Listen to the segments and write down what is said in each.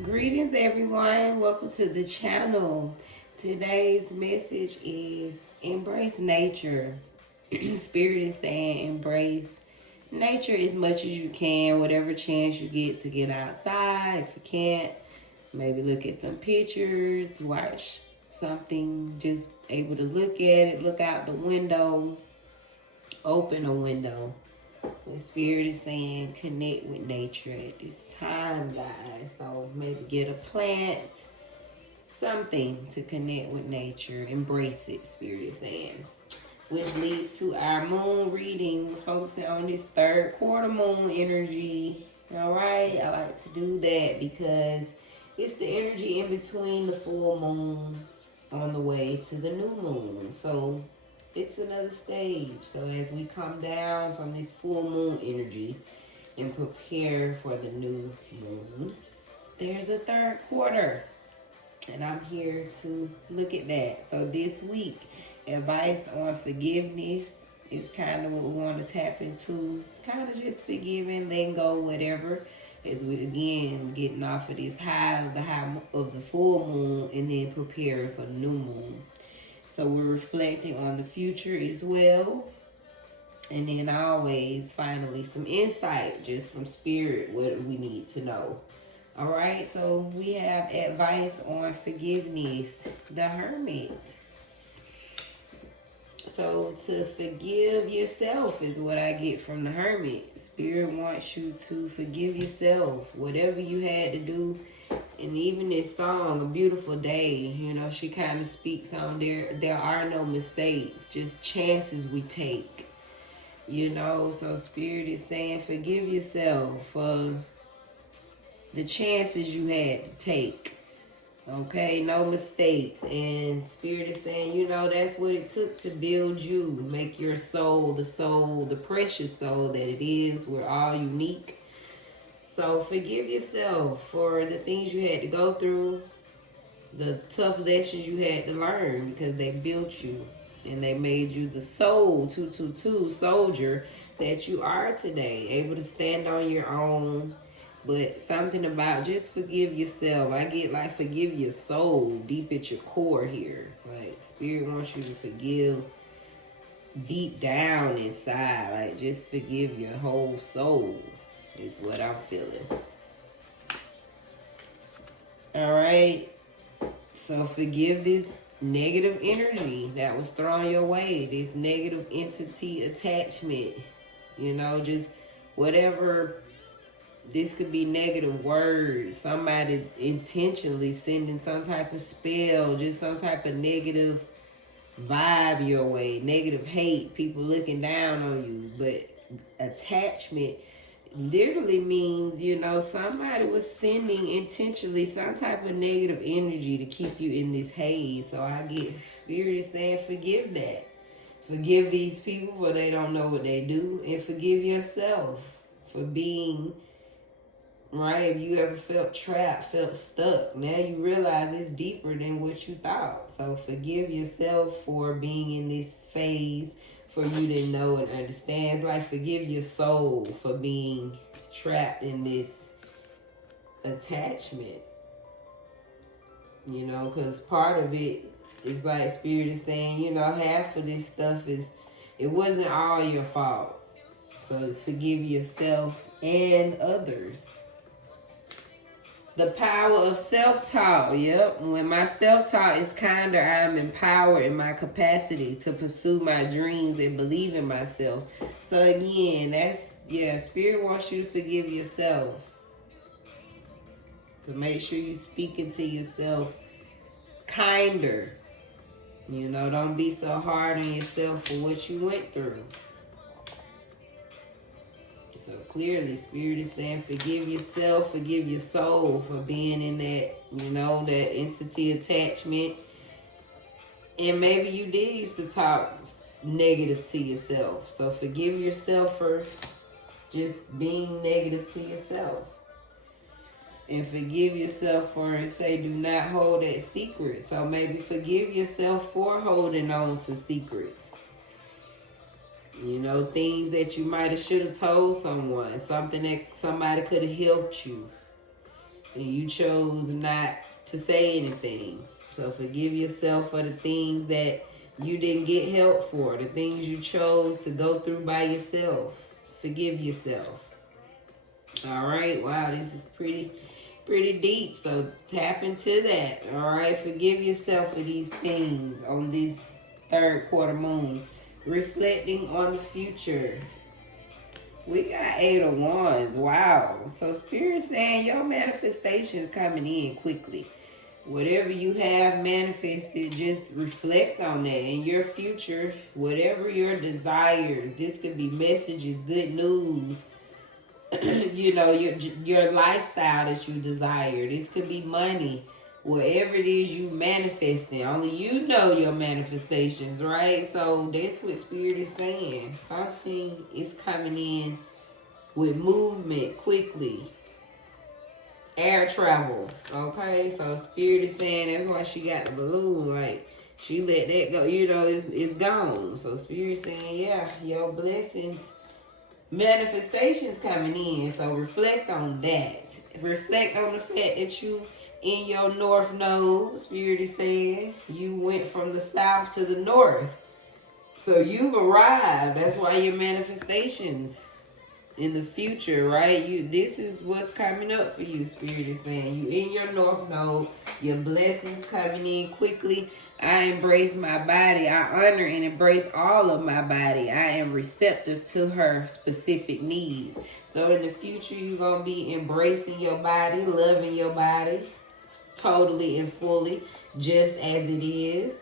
Greetings, everyone. Welcome to the channel. Today's message is embrace nature. Spirit is saying embrace nature as much as you can, whatever chance you get to get outside. If you can't, maybe look at some pictures, watch something, just able to look at it, look out the window, open a window. The spirit is saying connect with nature at this time, guys. So maybe get a plant, something to connect with nature. Embrace it, spirit is saying. Which leads to our moon reading. We're focusing on this third quarter moon energy. All right, I like to do that because it's the energy in between the full moon on the way to the new moon. So it's another stage. So as we come down from this full moon energy and prepare for the new moon, there's a third quarter. And I'm here to look at that. So this week, advice on forgiveness is kind of what we want to tap into. It's kind of just forgiving, letting go, whatever. As we again getting off of this high of the full moon and then preparing for the new moon. So we're reflecting on the future as well. And then always, finally, some insight just from spirit, what we need to know. All right, so we have advice on forgiveness, the Hermit. So to forgive yourself is what I get from the Hermit. Spirit wants you to forgive yourself, whatever you had to do. And even this song, A Beautiful Day, you know, she kind of speaks on there are no mistakes, just chances we take. You know, so Spirit is saying forgive yourself for the chances you had to take. Okay, no mistakes. And Spirit is saying, you know, that's what it took to build you, make your soul, the precious soul that it is. We're all unique. So forgive yourself for the things you had to go through, the tough lessons you had to learn because they built you and they made you the soul, 222 soldier that you are today, able to stand on your own. But something about just forgive yourself. I get like forgive your soul deep at your core here. Like Spirit wants you to forgive deep down inside. Like just forgive your whole soul is what I'm feeling. All right. So forgive this negative energy that was thrown your way. This negative entity attachment. You know, just whatever. This could be negative words. Somebody intentionally sending some type of spell. Just some type of negative vibe your way. Negative hate. People looking down on you. But attachment literally means, you know, somebody was sending intentionally some type of negative energy to keep you in this haze. So I get Spirit is saying forgive that. Forgive these people for they don't know what they do. And forgive yourself for being, right? If you ever felt trapped, felt stuck, now you realize it's deeper than what you thought. So forgive yourself for being in this phase, for you to know and understand. It's like forgive your soul for being trapped in this attachment. You know, because part of it is like Spirit is saying, you know, half of this stuff is, it wasn't all your fault. So forgive yourself and others. The power of self-talk. Yep. When my self-talk is kinder, I am empowered in my capacity to pursue my dreams and believe in myself. So again, Spirit wants you to forgive yourself. So make sure you speaking to yourself kinder. You know, don't be so hard on yourself for what you went through. So clearly, Spirit is saying forgive yourself, forgive your soul for being in that, you know, that entity attachment. And maybe you did used to talk negative to yourself. So forgive yourself for just being negative to yourself. And forgive yourself for, say, do not hold that secret. So maybe forgive yourself for holding on to secrets. You know, things that you might have should have told someone. Something that somebody could have helped you. and you chose not to say anything. So forgive yourself for the things that you didn't get help for, the things you chose to go through by yourself. Forgive yourself. All right. Wow, this is pretty deep. So tap into that. All right. Forgive yourself for these things on this third quarter moon. Reflecting on the future. We got 8 of Wands. Wow. So Spirit saying your manifestation's coming in quickly. Whatever you have manifested, just reflect on that. In your future, whatever your desires, this could be messages, good news, you know, your lifestyle that you desire. This could be money. Whatever it is you manifesting, only you know your manifestations, right? So that's what Spirit is saying. Something is coming in with movement quickly. Air travel, okay? So Spirit is saying that's why she got the balloon. Like, she let that go, you know, it's gone. So Spirit is saying, yeah, your blessings, manifestations coming in. So reflect on that. Reflect on the fact that you in your north node. Spirit is saying you went from the south to the north. So you've arrived. That's why your manifestations in the future, right? This is what's coming up for you. Spirit is saying you in your north node. Your blessings coming in quickly. I embrace my body. I honor and embrace all of my body. I am receptive to her specific needs. So in the future, you're going to be embracing your body, loving your body totally and fully, just as it is.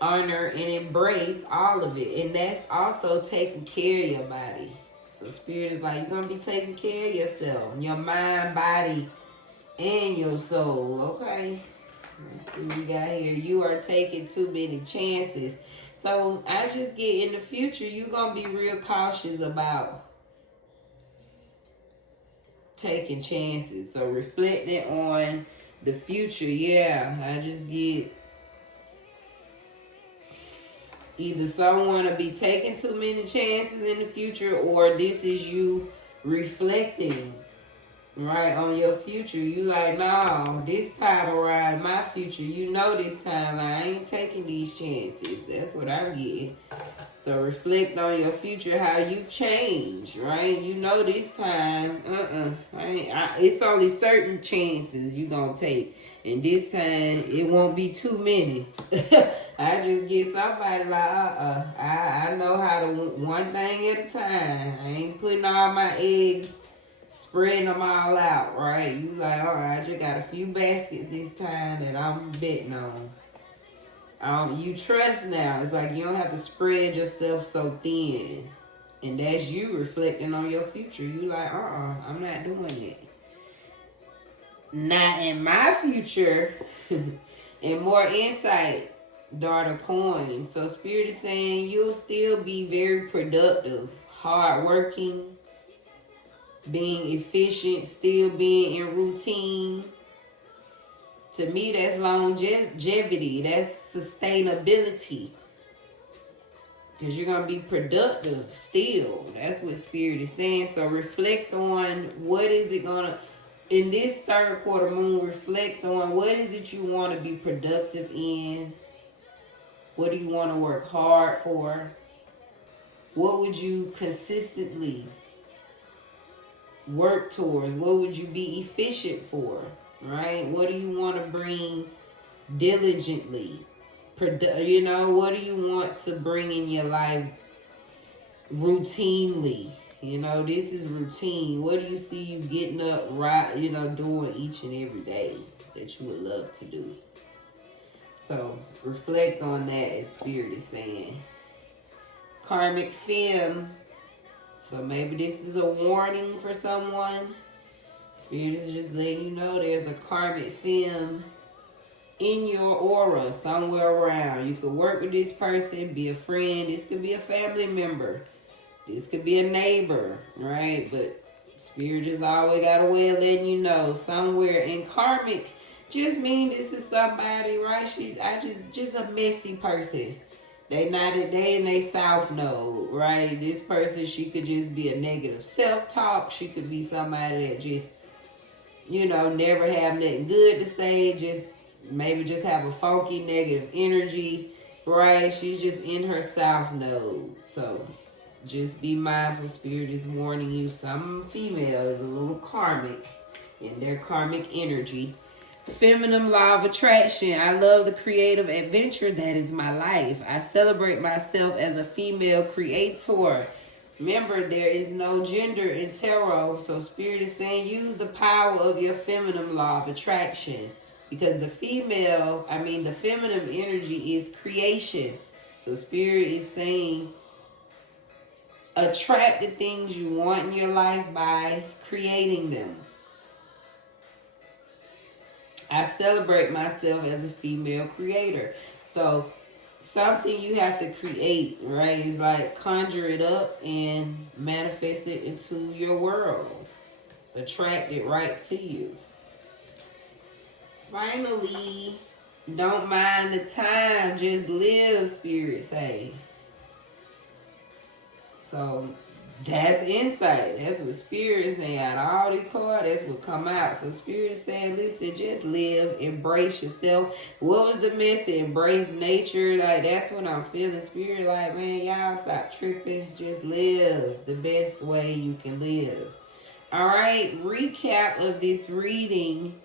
Honor and embrace all of it. And that's also taking care of your body. So Spirit is like, you're going to be taking care of yourself. Your mind, body, and your soul. Okay? Let's see what we got here. You are taking too many chances. So I just get in the future, you're going to be real cautious about taking chances. So reflecting on the future, yeah, I just get either someone will be taking too many chances in the future, or this is you reflecting, right, on your future. You like, no, this time around, my future, you know this time I ain't taking these chances. That's what I'm getting. So reflect on your future, how you've changed, right? You know this time, it's only certain chances you gonna take. And this time, it won't be too many. I just get somebody like, I know how to, one thing at a time. I ain't putting all my eggs, spreading them all out, right? You like, I just got a few baskets this time that I'm betting on. You trust now. It's like you don't have to spread yourself so thin. And that's you reflecting on your future. You like, I'm not doing it. Not in my future. And more insight, daughter coins. So Spirit is saying you'll still be very productive, hardworking, being efficient, still being in routine. To me, that's longevity. That's sustainability. Because you're going to be productive still. That's what Spirit is saying. So reflect on what is it going to... In this third quarter moon, reflect on what is it you want to be productive in. What do you want to work hard for? What would you consistently work towards? What would you be efficient for? Right? What do you want to bring diligently? What do you want to bring in your life routinely? This is routine. What do you see you getting up, right, doing each and every day that you would love to do? So reflect on that, as Spirit is saying. Karmic film. So maybe this is a warning for someone. Spirit is just letting you know there's a karmic film in your aura somewhere around. You could work with this person, be a friend. This could be a family member. This could be a neighbor, right? But Spirit just always got a way of letting you know somewhere. In karmic just mean this is somebody, right? Just a messy person. They in they south node, right? This person, she could just be a negative self-talk. She could be somebody that just you know, never have nothing good to say, just maybe just have a funky negative energy, right? She's just in her south node. So just be mindful. Spirit is warning you. Some female is a little karmic in their karmic energy. Feminine law of attraction. I love the creative adventure that is my life. I celebrate myself as a female creator. Remember, there is no gender in tarot. So Spirit is saying use the power of your feminine law of attraction. Because the feminine energy is creation. So Spirit is saying attract the things you want in your life by creating them. I celebrate myself as a female creator. So something you have to create, right? Is like conjure it up and manifest it into your world. Attract it right to you. Finally, don't mind the time, just live, Spirit say. So that's insight. That's what Spirit is saying. Out of all these cards, that's what come out. So Spirit is saying, listen, just live, embrace yourself. What was the message? Embrace nature. Like, that's what I'm feeling. Spirit, like, man, y'all stop tripping. Just live the best way you can live. All right, recap of this reading.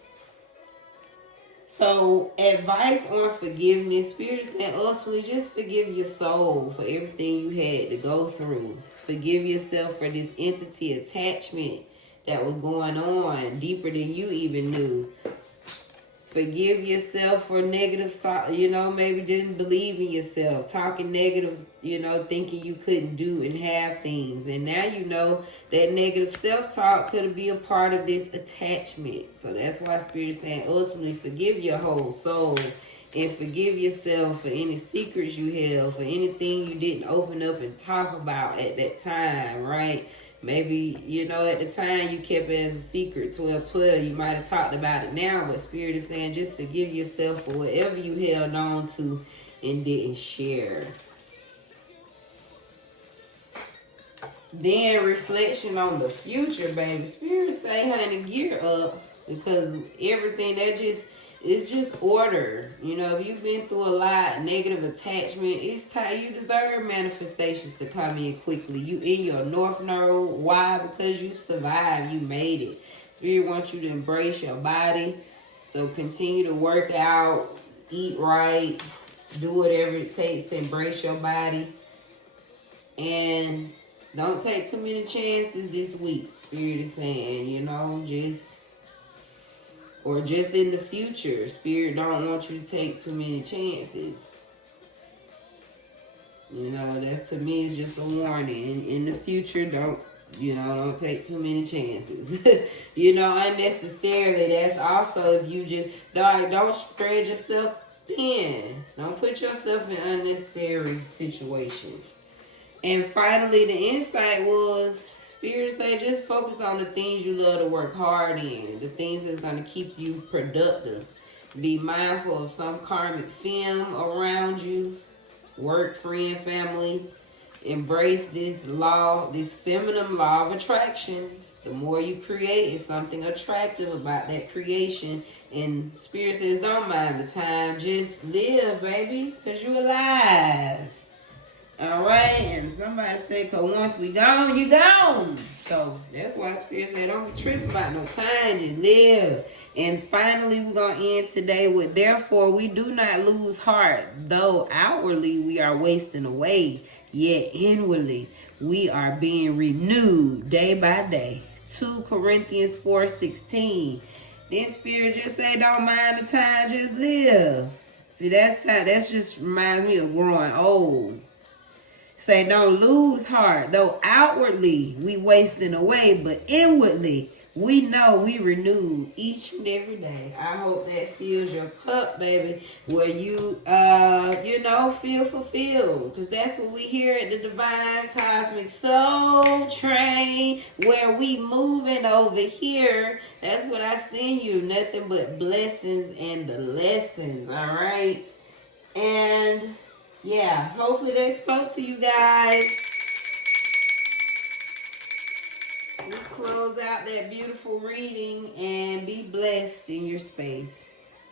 So, advice on forgiveness. Spirit saying, ultimately, just forgive your soul for everything you had to go through. Forgive yourself for this entity attachment that was going on deeper than you even knew. Forgive yourself for negative, maybe didn't believe in yourself. Talking negative, thinking you couldn't do and have things. And now you know that negative self-talk could be a part of this attachment. So that's why Spirit is saying, ultimately, forgive your whole soul. And forgive yourself for any secrets you held, for anything you didn't open up and talk about at that time, right? Maybe, at the time you kept it as a secret, 12/12, you might have talked about it now, but Spirit is saying just forgive yourself for whatever you held on to and didn't share. Then reflection on the future, baby. Spirit say, honey, gear up, because everything it's just order. If you've been through a lot, negative attachment, it's time. You deserve manifestations to come in quickly. You in your North Node. Why? Because you survived. You made it. Spirit wants you to embrace your body. So continue to work out, eat right, do whatever it takes to embrace your body. And don't take too many chances this week. Spirit is saying, just in the future. Spirit don't want you to take too many chances. That to me is just a warning. In the future, don't take too many chances. Unnecessarily. That's also if you just, don't spread yourself thin. Don't put yourself in unnecessary situations. And finally, the insight was, Spirit say just focus on the things you love to work hard in, the things that's going to keep you productive. Be mindful of some karmic film around you, work, friend, family. Embrace this law, this feminine law of attraction. The more you create, is something attractive about that creation. And Spirit says, don't mind the time, just live, baby, because you're alive. All right, and somebody said, because once we gone, you gone. So that's why Spirit said, don't be tripping about no time, just live. And finally, we're going to end today with, therefore, we do not lose heart, though outwardly we are wasting away, yet inwardly we are being renewed day by day. 2 Corinthians 4:16. Then Spirit just say, don't mind the time, just live. See, that just reminds me of growing old. Say, don't lose heart. Though outwardly we wasting away, but inwardly we know we renew each and every day. I hope that fills your cup, baby, where you, feel fulfilled. Because that's what we hear at the Divine Cosmic Soul Train, where we moving over here. That's what I send you. Nothing but blessings and the lessons, all right? And yeah, hopefully they spoke to you guys. We close close out that beautiful reading and be blessed in your space.